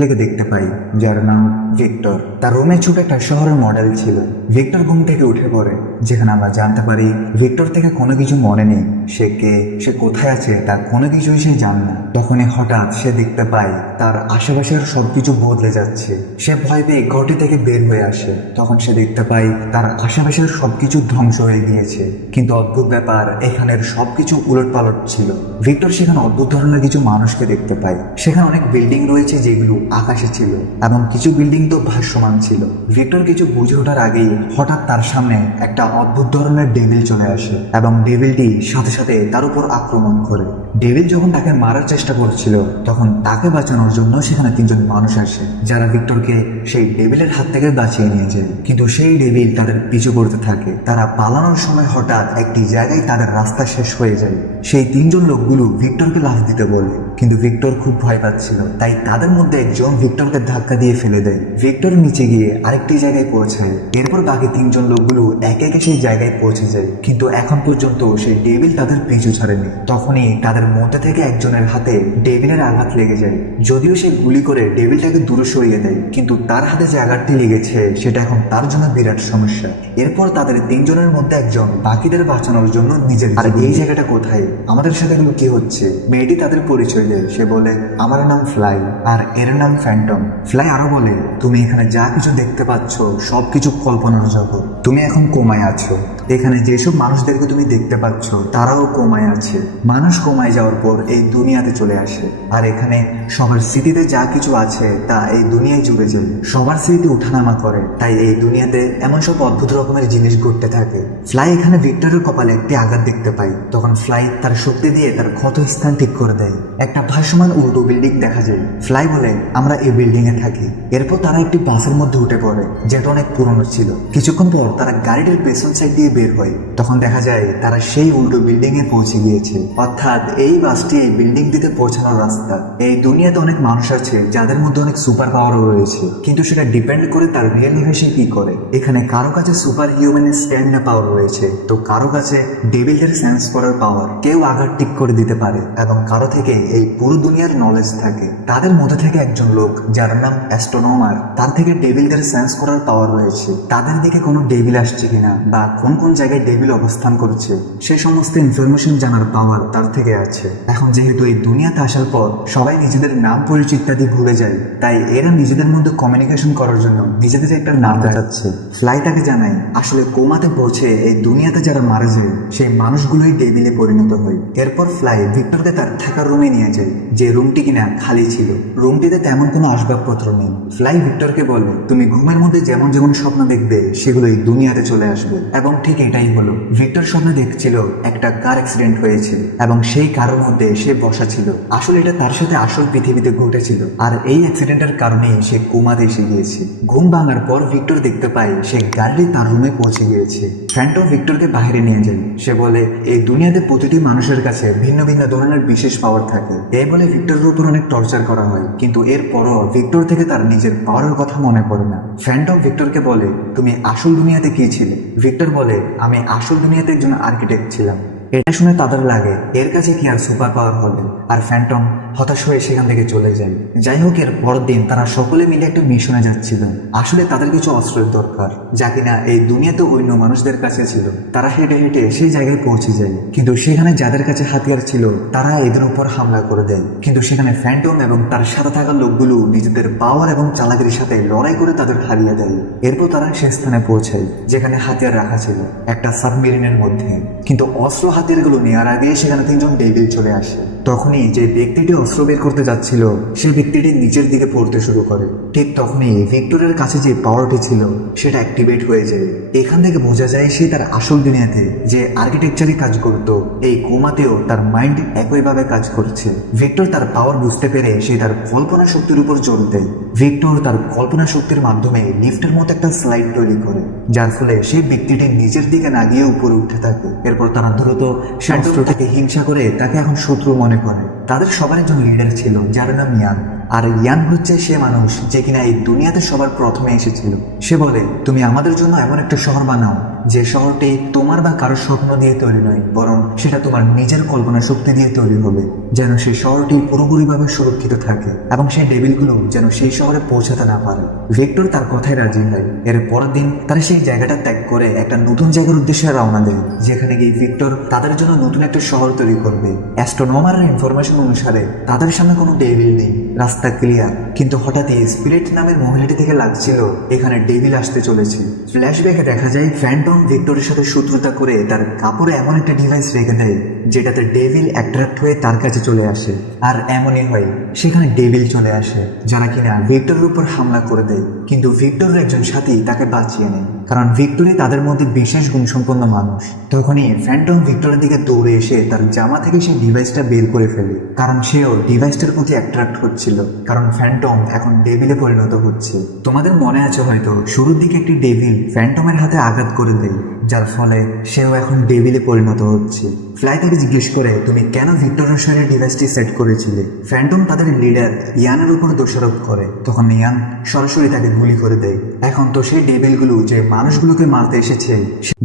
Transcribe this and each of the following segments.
ছেলেকে দেখতে পাই যার নাম ভিক্টর। তার রুমে ছোট একটা শহরের মডেল ছিল। ভিক্টর ঘুম থেকে উঠে পড়ে, যেখানে আমরা জানতে পারি ভিক্টর থেকে কোনো কিছু মনে নেই। সে কে, সে কোথায় আছে তা কোনো কিছুই সে জানে না। তখনই হঠাৎ সে দেখতে পায় তার আশেপাশের সবকিছু বদলে যাচ্ছে। সে ভয় পেয়ে ঘরটি থেকে বের হয়ে আসে। তখন সে দেখতে পায় তার আশেপাশের সবকিছু ধ্বংস হয়ে গিয়েছে। কিন্তু অদ্ভুত ব্যাপার, এখানের সবকিছু উলটপালট ছিল। ভিক্টর সেখানে অদ্ভুত ধরনের কিছু মানুষকে দেখতে পায়। সেখানে অনেক বিল্ডিং রয়েছে যেগুলো আকাশে ছিল, এবং কিছু বিল্ডিং তো ভাসমান ছিল। ভিক্টর কিছু বুঝে ওঠার আগেই হঠাৎ তার সামনে একটা অদ্ভুত ধরনের ডেভিল চলে আসে, এবং ডেভিলটি সাথে সাথে তার উপর আক্রমণ করে। ডেভিল যখন তাকে মারার চেষ্টা করছিল, তখন তাকে বাঁচানোর জন্য সেখানে তিনজন মানুষ আসে, যারা ভিক্টরকে সেই ডেভিলের হাত থেকে বাঁচিয়ে নিয়ে যায়। কিন্তু সেই ডেভিল তাদের পিছু করতে থাকে। তারা পালানোর সময় হঠাৎ একটি জায়গায় তাদের রাস্তা শেষ হয়ে যায়। সেই তিনজন লোকগুলো ভিক্টরকে লাফ দিতে বলে, কিন্তু ভিক্টর খুব ভয় পাচ্ছিল, তাই তাদের মধ্যে একজন ভিক্টরকে ধাক্কা দিয়ে ফেলে দেয়। ভিক্টর নিচে গিয়ে আরেকটি জায়গায় পৌঁছায়। এরপর বাকি তিনজন লোকগুলো একে একে সেই জায়গায় পৌঁছে যায়, কিন্তু এখন পর্যন্ত সেই ডেভিল তাদের পিছু ছাড়েনি। তখনই তাদের মধ্যে থেকে একজনের হাতে ডেভিলের আঘাত লেগে যায়। যদিও সে গুলি করে ডেভিলটাকে দূরে সরিয়ে দেয়, কিন্তু তার হাতে যে আঘাতটি লেগেছে সেটা এখন তার জন্য বিরাট সমস্যা। এরপর তাদের তিনজনের মধ্যে একজন বাকিদের বাঁচানোর জন্য নিজের, আর এই জায়গাটা কোথায়, আমাদের সাথে এগুলো কি হচ্ছে? মেয়েটি তাদের পরিচয় দেয়। সে বলে, আমার নাম ফ্লাই আর এর নাম ফ্যান্টম। ফ্লাই আরো বলে, তুমি এখানে যা কিছু দেখতে পাচ্ছ সবকিছু কল্পনার জগৎ। তুমি এখন কোমায় আছো। এখানে যেসব মানুষদেরকে তুমি দেখতে পাচ্ছ তারাও কোমায় আছে। মানুষ কোমায় যাওয়ার পর এই দুনিয়াতে চলে আসে, আর এখানে সবার স্মৃতিতে যা কিছু আছে তা এই দুনিয়ায় জুড়ে যায়। সবার স্মৃতি উঠানামা করে, তাই এই দুনিয়াতে এমন সব অদ্ভুত রকমের জিনিস ঘটতে থাকে। ফ্লাই এখানে ভিক্টরের কপালে একটি আঘাত দেখতে পায়। তখন ফ্লাই তার শক্তি দিয়ে তার ক্ষত স্থান ঠিক করে দেয়। একটা ভাসমান উল্টো বিল্ডিং দেখা যায়। ফ্লাই বলে, আমরা এই বিল্ডিং এ থাকি। এরপর তারা একটি বাসের মধ্যে উঠে পড়ে, যেটা অনেক পুরনো ছিল। কিছুক্ষণ পর তারা গাড়িটির পেছন সাইড দিয়ে বের হয়। তখন দেখা যায় তারা সেই উল্টো বিল্ডিং এ পৌঁছে গিয়েছে, অর্থাৎ এই বাসটি এই বিল্ডিং দিতে পৌঁছানোর রাস্তা। এই দুনিয়াতে অনেক মানুষ আছে যাদের মধ্যে অনেক সুপার পাওয়ারও রয়েছে, কিন্তু সেটা ডিপেন্ড করে তার রিয়েল লাইফে সে কি করে। এখানে কারো কাছে সুপার হিউম্যানের স্ট্যামিনা পাওয়ার রয়েছে, তো কারো কাছে ডেভিলের সেন্স করার পাওয়ার। কেউ আঘাত ঠিক করে দিতে পারে, এবং কারো থেকে এই পুরো দুনিয়ার নলেজ থাকে। তাদের মধ্যে থেকে একজন লোক যার নাম অ্যাস্ট্রোনমার, তার থেকে ডেভিলদের সেন্স করার পাওয়ার রয়েছে। তাদের দিকে কোনো ডেভিল আসছে কিনা বা কোন কোন জায়গায় ডেভিল অবস্থান করছে সে সমস্ত ইনফরমেশন জানার পাওয়ার তার থেকে আছে। এখন যেহেতু এই দুনিয়াতে আসার পর সবাই নিজেদের নাম পরিচয় ইত্যাদি ভুলে যায়, তাই এরা নিজেদের মধ্যে কমিউনিকেশন করার জন্য নিজেদের একটা নাম দেখাচ্ছে। ফ্লাইটাকে জানায় আসলে কোমাতে পৌঁছে এই দুনিয়াতে যারা মারা যায় সেই মানুষগুলোই ডেভিলে পরিণত হয়। এরপর ফ্লাই ভিক্টরকে তার থাকার রুমে নিয়ে যায়, যে রুমটি কিনা খালি ছিল। রুমটিতে তেমন কোনো আসবাবপত্র নেই। ফ্লাই ভিক্টরকে বলে, তুমি ঘুমের মধ্যে যেমন যেমন স্বপ্ন দেখবে সেগুলোই দুনিয়াতে চলে আসবে, এবং ঠিক এটাই হলো। ভিক্টর স্বপ্নে দেখছিল একটা কার অ্যাক্সিডেন্ট হয়েছে, এবং সেই কারের মধ্যে সে বসা ছিল। আসলে এটা তার সাথে আসল পৃথিবীতে ঘটেছিল, আর এই অ্যাক্সিডেন্টের কারণেই সে কোমাতে এসে গিয়েছে। ঘুম ভাঙার পর ভিক্টর দেখতে পায় সে গাড়ি তার রুমে পৌঁছে গিয়েছে। ফ্যান্টম ভিক্টরকে বাইরে নিয়ে যায়। সে বলে, এই দুনিয়াতে প্রতিটি মানুষের কাছে ভিন্ন ভিন্ন ধরনের বিশেষ পাওয়ার থাকে। এই বলে ভিক্টরের উপর অনেক টর্চার করা হয়, কিন্তু এরপরও ভিক্টর থেকে তার নিজের পাওয়ারের কথা মনে পড়ে না। ফ্যান্টম ভিক্টরকে বলে, তুমি আসল দুনিয়াতে কি ছিলে? ভিক্টর বলে, আমি আসল দুনিয়াতে একজন আর্কিটেক্ট ছিলাম। এটা শুনে তাদের লাগে এর কাছে কি আর সুপার পাওয়ার হবে, আর ফ্যান্টম হতাশ হয়ে সেখান থেকে চলে যায়। যাই হোক, এর পরের দিন তারা সকলে মিলে একটা মিশনে যাচ্ছিল। আসলে তাদের কিছু অস্ত্রের দরকার, যা কিনা এই দুনিয়াতে অন্য মানুষদের কাছে ছিল। তারা হেঁটে হেঁটে সেই জায়গায় পৌঁছে যায়, কিন্তু সেখানে যাদের কাছে হাতিয়ার ছিল তারা এদের উপর হামলা করে দেয়। কিন্তু সেখানে ফ্যান্টম এবং তার সাথে থাকা লোকগুলো নিজেদের পাওয়ার এবং চালাকির সাথে লড়াই করে তাদের হারিয়ে দেয়। এরপর তারা সে স্থানে পৌঁছায় যেখানে হাতিয়ার রাখা ছিল, একটা সাবমেরিনের মধ্যে। কিন্তু অস্ত্র হাতিয়ারগুলো নেওয়ার আগে সেখানে তিনজন ডেভিল চলে আসে। তখনই যে ব্যক্তিটি অস্ত্র বের করতে যাচ্ছিল সেই ব্যক্তিটি নিচের দিকে পড়তে শুরু করে। ঠিক তখনই ভিক্টরের কাছে যে পাওয়ারটি ছিল সেটা অ্যাক্টিভেট হয়ে যায়। এখান থেকে বোঝা যায় সে তার আসল দুনিয়াতে যে আর্কিটেকচারে কাজ করত, এই কোমাতেও তার মাইন্ড একইভাবে কাজ করছে। ভিক্টর তার পাওয়ার বুঝতে পেরে সে তার কল্পনা শক্তির উপর জোর দেয়। ভিক্টর তার কল্পনা শক্তির মাধ্যমে লিফটের মতো একটা স্লাইড তৈরি করে, যার ফলে সেই ব্যক্তিটি নিজের দিকে না গিয়ে উপরে উঠতে থাকে। এরপর তারা দ্রুত শত্রুটাকে হিংসা করে তাকে এখন শত্রু মনে করে। তাদের সবার একজন লিডার ছিল যার নাম ইয়ান, আর ইয়ান হচ্ছে সে মানুষ যে কিনা এই দুনিয়াতে সবার প্রথমে এসেছিল। সে বলে, তুমি আমাদের জন্য এমন একটা শহর বানাও যে শহরটি তোমার বা কারোর স্বপ্ন দিয়ে তৈরি নয়, বরং সেটা তোমার নিজের কল্পনা শক্তি দিয়ে তৈরি হবে, যেন সেই শহরটি পুরোপুরিভাবে সুরক্ষিত থাকে এবং সেই ডেভিলগুলো যেন সেই শহরে পৌঁছাতে না পারে। ভিক্টর তার কথায় রাজি হয়। এর পরের দিন তারা সেই জায়গাটা ত্যাগ করে একটা নতুন জায়গার উদ্দেশ্যে রওনা দেয়, যেখানে গিয়ে ভিক্টর তাদের জন্য নতুন একটা শহর তৈরি করবে। অ্যাস্ট্রোনমারের ইনফরমেশন অনুসারে তাদের সামনে কোনো ডেভিল নেই, রাস্তা ক্লিয়ার, কিন্তু হঠাৎই স্পিরিট নামের মহিলাটি থেকে লাগছিল এখানে ডেভিল আসতে চলেছে। ফ্ল্যাশব্যাকে দেখা যায় ফ্যান্টম ভিক্টরের সাথে শত্রুতা করে তার কাপড়ে এমন একটা ডিভাইস রেখে দেয় যেটাতে ডেভিল অ্যাট্রাক্ট হয়ে তার কাছে চলে আসে। আর এমনই হয়, সেখানে ডেভিল চলে আসে যারা কিনা ভিক্টরের উপর হামলা করে দেয়, কিন্তু ভিক্টরের একজন সাথী তাকে বাঁচিয়ে নেয়, কারণ ভিক্টরি তাদের মধ্যে বিশেষ গুণসম্পন্ন মানুষ। তখনই ফ্যান্টম ভিক্টরের দিকে দৌড়ে এসে তার জামা থেকে সেই ডিভাইসটা বের করে ফেলে, কারণ সেও ডিভাইসটার প্রতি অ্যাট্রাক্ট হচ্ছিল, কারণ ফ্যান্টম এখন ডেভিলে পরিণত হচ্ছে। তোমাদের মনে আছে হয়তো শুরুর দিকে একটি ডেভিল ফ্যান্টমের হাতে আঘাত করে দেয়, যার ফলে সেও এখন ডেভিলে পরিণত হচ্ছে। ফ্লাই তাকে জিজ্ঞেস করে, তুমি কেন ভিক্টরের শরীরে ডিভাইসটি সেট করেছিলে? ফ্যান্টম তাদের লিডার ইয়ানের উপর দোষারোপ করে। তখন ইয়ান সরাসরি তাকে গুলি করে দেয়। এখন তো সেই ডেভিলগুলো যে মানুষগুলোকে মারতে এসেছে,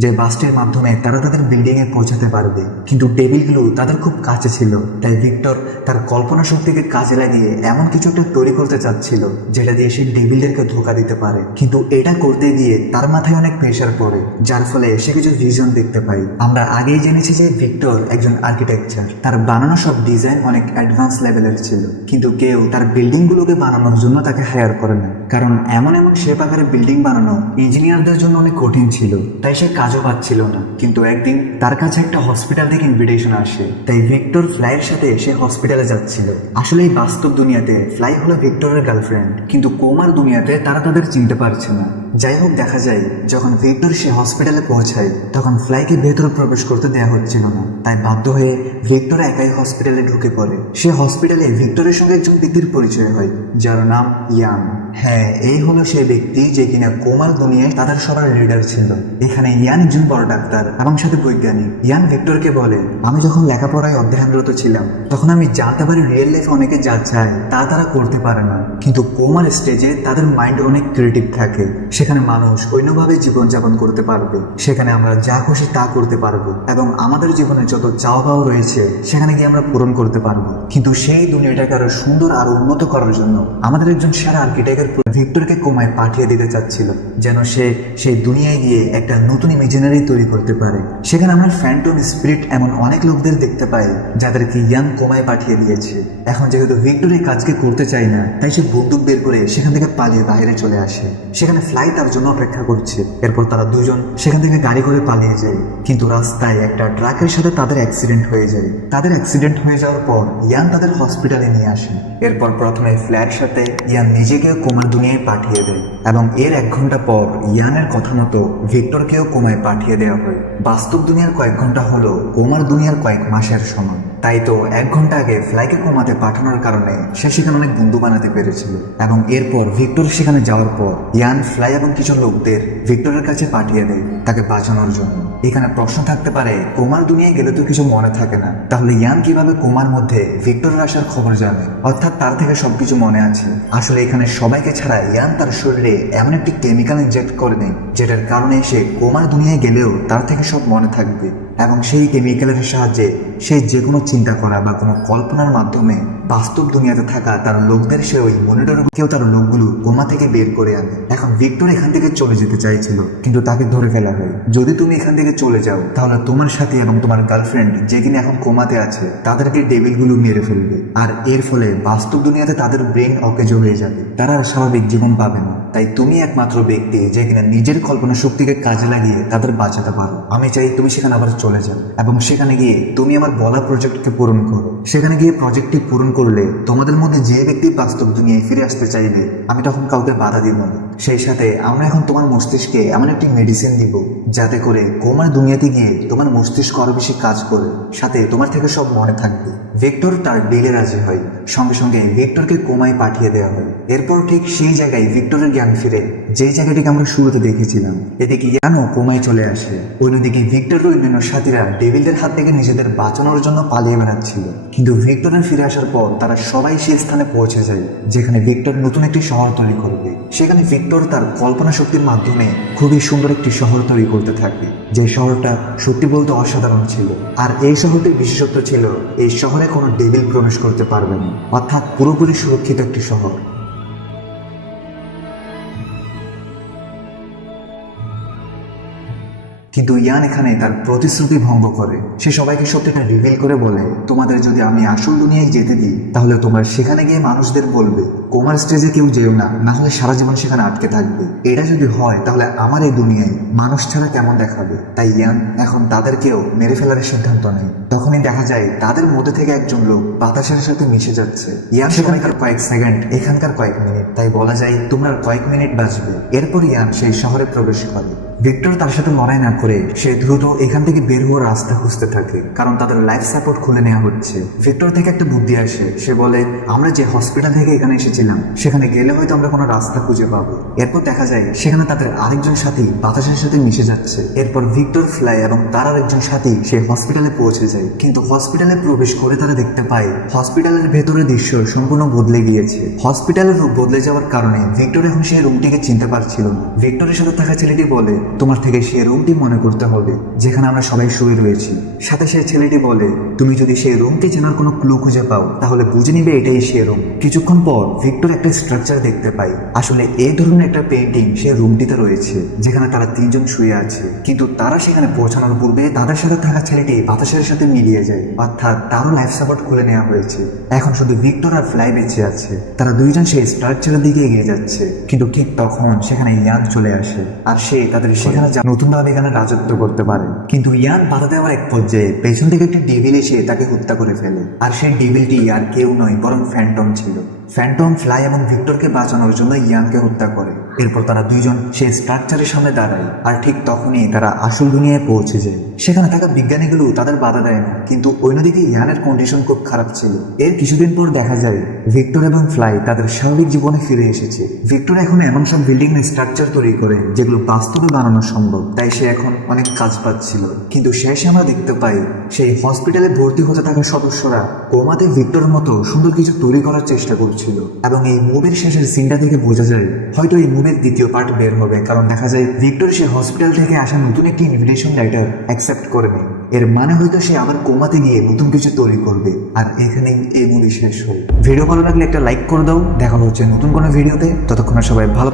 যে বাসটির মাধ্যমে তারা তাদের বিল্ডিং এ পৌঁছাতে পারবে, কিন্তু ডেভিলগুলো তাদের খুব কাছে ছিল। তাই ভিক্টর তার কল্পনা শক্তিকে কাজে লাগিয়ে এমন কিছু একটা তৈরি করতে চাচ্ছিল যেটা দিয়ে সে ডেভিলদেরকে ধোকা দিতে পারে, কিন্তু এটা করতে গিয়ে তার মাথায় অনেক প্রেশার পড়ে, যার ফলে সে কিছু ভিশন দেখতে পাই। আমরা আগেই জেনেছি যে ভিক্টর একজন আর্কিটেকচার, তার বানানো সব ডিজাইন অনেক অ্যাডভান্স লেভেলের ছিল, কিন্তু কেউ তার বিল্ডিং গুলোকে বানানোর জন্য তাকে হায়ার করে না, কারণ এমন এমন শেপ আকারে বিল্ডিং বানানো ইঞ্জিনিয়ারদের জন্য অনেক কঠিন ছিল, তাই সে কাজও পাচ্ছিল না। কিন্তু একদিন তার কাছে একটা হসপিটাল থেকে ইনভিটেশন আসে, তাই ভিক্টর ফ্লাইয়ের সাথে সে হসপিটালে যাচ্ছিল। আসলে এই বাস্তব দুনিয়াতে ফ্লাই হলো ভিক্টরের গার্লফ্রেন্ড, কিন্তু কোমার দুনিয়াতে তারা তাদের চিনতে পারছে না। যাই হোক, দেখা যায় যখন ভিক্টর সে হসপিটালে পৌঁছায় তখন ফ্লাইকে ভেতরে প্রবেশ করতে দেওয়া হচ্ছিল না, তাই বাধ্য হয়ে ভিক্টর একাই হসপিটালে ঢুকে পড়ে। সে হসপিটালে ভিক্টরের সঙ্গে একজন ব্যক্তির পরিচয় হয় যার নাম ইয়ান। হ্যাঁ, এই হলো সেই ব্যক্তি যে কিনা কোমার দুনিয়ায় তাদের সবার লিডার ছিল। এখানে ইয়ান একজন বড় ডাক্তার এবং সাথে বৈজ্ঞানিক। ইয়ান ভিক্টরকে বলে, আমি যখন লেখাপড়ায় অধ্যয়নরত ছিলাম তখন আমি জানতে পারি রিয়েল লাইফ অনেকে যা চায় তা তারা করতে পারে না, কিন্তু কোমার স্টেজে তাদের মাইন্ড অনেক ক্রিয়েটিভ থাকে। সেখানে মানুষ অন্যভাবে জীবনযাপন করতে পারবে, সেখানে আমরা যা খুশি তা করতে পারবো এবং আমাদের জীবনে যত চাওয়া পাওয়া রয়েছে সেখানে গিয়ে আমরা পূরণ করতে পারবো। কিন্তু সেই দুনিয়াটাকে আরো সুন্দর আর উন্নত করার জন্য আমাদের একজন সেরা আর্কিটেক্টের ভিক্টরকে কোমায় পাঠিয়ে দিতে চাচ্ছিল, যেন সে সেই দুনিয়ায় গিয়ে একটা নতুন ইমেজিনারি তৈরি করতে পারে। সেখানে আমরা ফ্যান্টম স্পিরিট এমন অনেক লোকদের দেখতে পাই যাদেরকে ইয়ান কোমায় পাঠিয়ে দিয়েছে। এখন যেহেতু ভিক্টর এই কাজকে করতে চায় না, তাই সে বন্দুক বের করে সেখান থেকে পালিয়ে বাইরে চলে আসে। সেখানে ফ্লাই তার জন্য অপেক্ষা করছে। এরপর তারা দুজন সেখান থেকে গাড়ি করে পালিয়ে যায়, কিন্তু রাস্তায় একটা ট্রাকের সাথে তাদের অ্যাক্সিডেন্ট হয়ে যায়। তাদের অ্যাক্সিডেন্ট হয়ে যাওয়ার পর ইয়ান তাদের হসপিটালে নিয়ে আসে। এরপর প্রথমে ফ্ল্যার সাথে ইয়ান নিজেকে কোমার দুনিয়ায় পাঠিয়ে দেয় এবং এর 1 ঘন্টা পর ইয়ানের কথা মতো ভিক্টরকেও কোমায় পাঠিয়ে দেওয়া হয়। বাস্তব দুনিয়ার কয়েক ঘন্টা হলো কোমার দুনিয়ার কয়েক মাসের সমান। তাই তো 1 ঘন্টা আগে ফ্লাইকে কোমাতে পাঠানোর কারণে সে সেখানে অনেক বন্ধু বানাতে পেরেছিল। এবং এরপর ভিক্টর সেখানে যাওয়ার পর ইয়ান ফ্লাই এবং কিছু লোকদের ভিক্টরের কাছে পাঠিয়ে দেয় তাকে বাঁচানোর জন্য। এখানে প্রশ্ন থাকতে পারে, কোমার দুনিয়ায় গেলে তো কিছু মনে থাকে না, তাহলে ইয়ান কিভাবে কোমার মধ্যে ভিক্টরের আসার খবর জানে, অর্থাৎ তার থেকে সবকিছু মনে আছে? আসলে এখানে সবাইকে ছাড়া ইয়ান তার শরীরে এমন একটি কেমিক্যাল ইনজেক্ট করে নেয় যেটার কারণে সে কোমার দুনিয়ায় গেলেও তার থেকে সব মনে থাকবে, এবং সেই কেমিক্যালের সাহায্যে সে যে কোনো চিন্তা করা বা কোনো কল্পনার মাধ্যমে বাস্তব দুনিয়াতে থাকা তার লোকদের সে ওই মনিটর কেউ তার লোকগুলো কোমা থেকে বের করে আনে। এখন ভিক্টর এখান থেকে চলে যেতে চাইছিল, কিন্তু তাকে ধরে ফেলা হয়। যদি তুমি এখান থেকে চলে যাও তাহলে তোমার সাথে এবং তোমার গার্লফ্রেন্ড যে কিনা এখন কোমাতে আছে তাদেরকে ডেভিলগুলো মেরে ফেলবে, আর এর ফলে বাস্তব দুনিয়াতে তাদের ব্রেন অকেজ হয়ে যাবে, তারা আর স্বাভাবিক জীবন পাবে না। তাই তুমি একমাত্র ব্যক্তি যে কিনা নিজের কল্পনা শক্তিকে কাজে লাগিয়ে তাদের বাঁচাতে পারো। আমি চাই তুমি সেখানে আবার চলে যাও এবং সেখানে গিয়ে তুমি আমার বলা প্রজেক্টকে পূরণ করো। সেখানে গিয়ে প্রজেক্টটি পূরণ করলে তোমাদের মধ্যে যে ব্যক্তি বাস্তব দুনিয়ায় ফিরে আসতে চাইবে আমি তখন কাউকে বাধা দিব না। সেই সাথে আমরা এখন তোমার মস্তিষ্কে এমন একটি মেডিসিন দিব যাতে করে কোমার দুনিয়াতে গিয়ে তোমার মস্তিষ্ক আরো বেশি কাজ করে, সাথে তোমার থেকে সব মনে থাকবে। ভিক্টর তার ডিলে রাজি হয়, সঙ্গে সঙ্গে ভিক্টরকে কোমায় পাঠিয়ে দেওয়া হয়। এরপর ঠিক সেই জায়গায় ভিক্টরের জ্ঞান ফিরে, যেই জায়গাটিকে আমরা শুরুতে দেখেছিলাম। এদিকে ইয়ানও কোমায় চলে আসে। অন্যদিকে ভিক্টর অন্যান্য সাথীরা ডেভিলদের হাত থেকে নিজেদের বাঁচানোর জন্য পালিয়ে বেড়াচ্ছিল, কিন্তু ভিক্টরের ফিরে আসার পর পর তারা সবাই সেই স্থানে পৌঁছে যায় যেখানে ভিক্টর নতুন একটি শহর তৈরি করবে। সেখানে ভিক্টর তার কল্পনা শক্তির মাধ্যমে খুবই সুন্দর একটি শহর তৈরি করতে থাকে, যে শহরটা সত্যি বলতে অসাধারণ ছিল। আর এই শহরটির বিশেষত্ব ছিল এই শহরে কোনো ডেভিল প্রবেশ করতে পারবে না, অর্থাৎ পুরোপুরি সুরক্ষিত একটি শহর। কিন্তু ইয়ান এখানে তার প্রতিশ্রুতি ভঙ্গ করে। সে সবাইকে সত্যিটা রিভিল করে বলে, তোমাদের যদি আমি আসল দুনিয়ায় যেতে দিই তাহলে তোমরা সেখানে গিয়ে মানুষদের বলবে কোমার স্টেজে কেউ যেও না, না হলে সারা জীবন সেখানে আটকে থাকবে। এটা যদি হয় তাহলে আমার এই দুনিয়ায় মানুষ ছাড়া কেমন দেখাবে। তাই ইয়ান এখন তাদেরকেও মেরে ফেলার সিদ্ধান্ত নেয়। তখনই দেখা যায় তাদের মধ্যে থেকে একজন লোক বাতাসের সাথে মিশে যাচ্ছে। ইয়ান সেখানকার কয়েক সেকেন্ড, এখানকার কয়েক মিনিট, তাই বলা যায় তোমরা কয়েক মিনিট বাঁচবে। এরপর ইয়ান সেই শহরে প্রবেশ করে। ভিক্টর তার সাথে লড়াই না করে সে দ্রুত এখান থেকে বের হওয়ার রাস্তা খুঁজতে থাকে, কারণ তাদের লাইফ সাপোর্ট খুলে নেওয়া হচ্ছে। ভিক্টর থেকে একটা বুদ্ধি আসে। সে বলে, আমরা যে হসপিটাল থেকে এখানে এসেছিলাম সেখানে গেলে হয়তো আমরা কোনো রাস্তা খুঁজে পাবো। এরপর দেখা যায় সেখানে তাদের আরেকজন সাথী বাতাসের সাথে মিশে যাচ্ছে। এরপর ভিক্টর, ফ্লাই এবং তার আরেকজন সাথী সেই হসপিটালে পৌঁছে যায়। কিন্তু হসপিটালে প্রবেশ করে তারা দেখতে পায় হসপিটালের ভেতরের দৃশ্য সম্পূর্ণ বদলে গিয়েছে। হসপিটালের রূপ বদলে যাওয়ার কারণে ভিক্টর এখন সেই রুমটিকে চিনতে পারছিল না। ভিক্টরের সাথে থাকা ছেলেটি বলে, তোমার থেকে সেই রুমটি মনে করতে হবে যেখানে আমরা সবাই শুয়ে রয়েছি। সাথে সেই ছেলেটি বলে, তুমি যদি সেই রুমটি চেনার কোনো ক্লু খুঁজে পাও তাহলে বুঝে নিবে এটাই সেই রুম। কিছুক্ষণ পর ভিক্টর একটা স্ট্রাকচার দেখতে পায়। আসলে এই ধরনের একটা পেইন্টিং সেই রুমটিতে রয়েছে যেখানে তারা তিনজন শুয়ে আছে। কিন্তু তারা সেখানে পৌঁছানোর পূর্বে তাদের সাথে থাকা ছেলেটি বাতাসের সাথে মিলিয়ে যায়, অর্থাৎ তারও লাইফ সাপোর্ট খুলে নেওয়া হয়েছে। এখন শুধু ভিক্টর আর ফ্লাই বেঁচে আছে। তারা দুইজন সেই স্ট্রাকচারের দিকে এগিয়ে যাচ্ছে, কিন্তু ঠিক তখন সেখানে ইয়ান চলে আসে। আর সে তাদের সেখানে নতুন ভাবে এখানে রাজত্ব করতে পারে। কিন্তু ইয়ান বাধা দেওয়ার এক পর্যায়ে পেছন থেকে একটি ডেভিল এসে তাকে হত্যা করে ফেলে। আর সেই ডেভিলটি আর কেউ নয় বরং ফ্যান্টম ছিল। ফ্যান্টম ফ্লাই এবং ভিক্টরকে বাঁচানোর জন্য ইয়ানকে হত্যা করে। এরপর তারা দুইজন সেই স্ট্রাকচারের সামনে দাঁড়ায়। আর ঠিক তখনই তারা আসল দুনিয়ায় পৌঁছে যায়। সেখানে থাকা বিজ্ঞানীগুলো তাদের বাধা দেয় না, কিন্তু অন্যদিকে ইয়ানের কন্ডিশন খুব খারাপ ছিল। এর কিছুদিন পর দেখা যায় ভিক্টর এবং ফ্লাই তাদের স্বাভাবিক জীবনে ফিরে এসেছে। ভিক্টর এখন এমন সব বিল্ডিং স্ট্রাকচার তৈরি করে যেগুলো বাস্তবে বানানো সম্ভব, তাই সে এখন অনেক কাজ পাচ্ছিল। কিন্তু শেষে আমরা দেখতে পাই সেই হসপিটালে ভর্তি হতে থাকা সদস্যরা কোমাতে ভিক্টরের মতো সুন্দর কিছু তৈরি করার চেষ্টা করছিল। এবং এই মুভির শেষের সিনটা থেকে বোঝা যায় হয়তো এই মুভির দ্বিতীয় পার্ট বের হবে, কারণ দেখা যায় ভিক্টর সে হসপিটাল থেকে আসা নতুন একটি ইনভিটেশন লেটার অ্যাকসেপ্ট করে নেয়। এর মানে হয়তো সে আবার কোমাতে গিয়ে নতুন কিছু তৈরি করবে। আর এখানেই এই মুভি শেষ হয়। ভিডিও ভালো লাগলে একটা লাইক করে দাও। দেখা হচ্ছে নতুন কোনো ভিডিওতে। ততক্ষণ সবাই ভালো